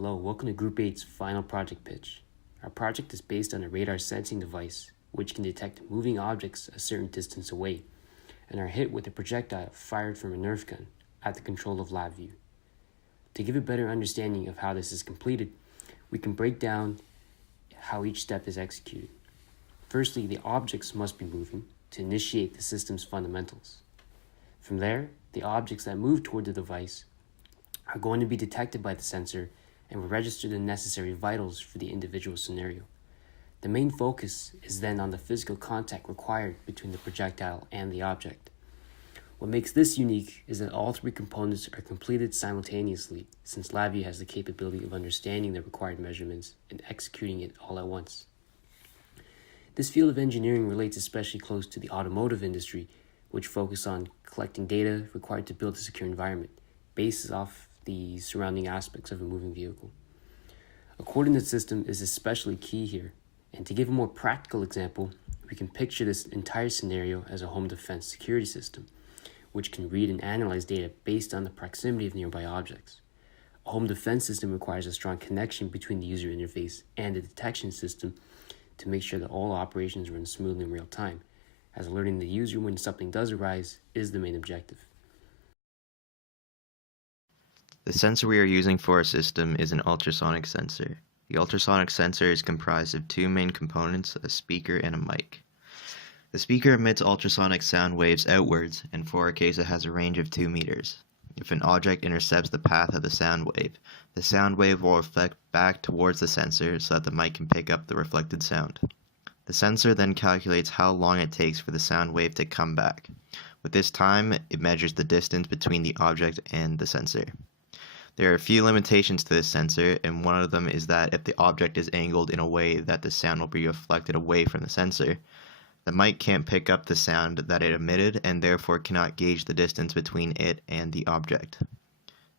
Hello, welcome to Group 8's final project pitch. Our project is based on a radar sensing device which can detect moving objects a certain distance away and are hit with a projectile fired from a Nerf gun at the control of LabVIEW. To give a better understanding of how this is completed, we can break down how each step is executed. Firstly, the objects must be moving to initiate the system's fundamentals. From there, the objects that move toward the device are going to be detected by the sensor and will register the necessary vitals for the individual scenario. The main focus is then on the physical contact required between the projectile and the object. What makes this unique is that all three components are completed simultaneously, since LabVIEW has the capability of understanding the required measurements and executing it all at once. This field of engineering relates especially close to the automotive industry, which focus on collecting data required to build a secure environment, based off the surrounding aspects of a moving vehicle. A coordinate system is especially key here, and to give a more practical example, we can picture this entire scenario as a home defense security system, which can read and analyze data based on the proximity of nearby objects. A home defense system requires a strong connection between the user interface and the detection system to make sure that all operations run smoothly in real time, as alerting the user when something does arise is the main objective. The sensor we are using for our system is an ultrasonic sensor. The ultrasonic sensor is comprised of two main components, a speaker and a mic. The speaker emits ultrasonic sound waves outwards, and for our case it has a range of 2 meters. If an object intercepts the path of the sound wave will reflect back towards the sensor so that the mic can pick up the reflected sound. The sensor then calculates how long it takes for the sound wave to come back. With this time, it measures the distance between the object and the sensor. There are a few limitations to this sensor, and one of them is that if the object is angled in a way that the sound will be reflected away from the sensor, the mic can't pick up the sound that it emitted and therefore cannot gauge the distance between it and the object.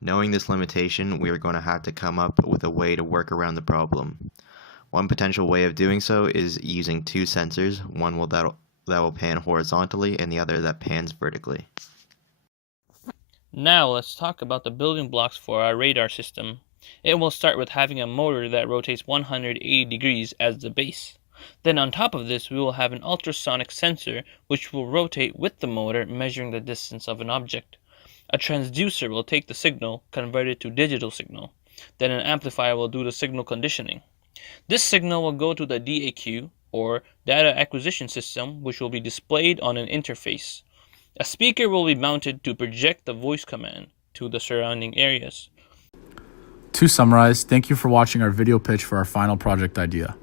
Knowing this limitation, we are going to have to come up with a way to work around the problem. One potential way of doing so is using two sensors, one that will pan horizontally and the other that pans vertically. Now let's talk about the building blocks for our radar system. It will start with having a motor that rotates 180 degrees as the base. Then on top of this, we will have an ultrasonic sensor which will rotate with the motor, measuring the distance of an object. A transducer will take the signal, convert it to digital signal. Then an amplifier will do the signal conditioning. This signal will go to the DAQ, or data acquisition system, which will be displayed on an interface. A speaker will be mounted to project the voice command to the surrounding areas. To summarize, thank you for watching our video pitch for our final project idea.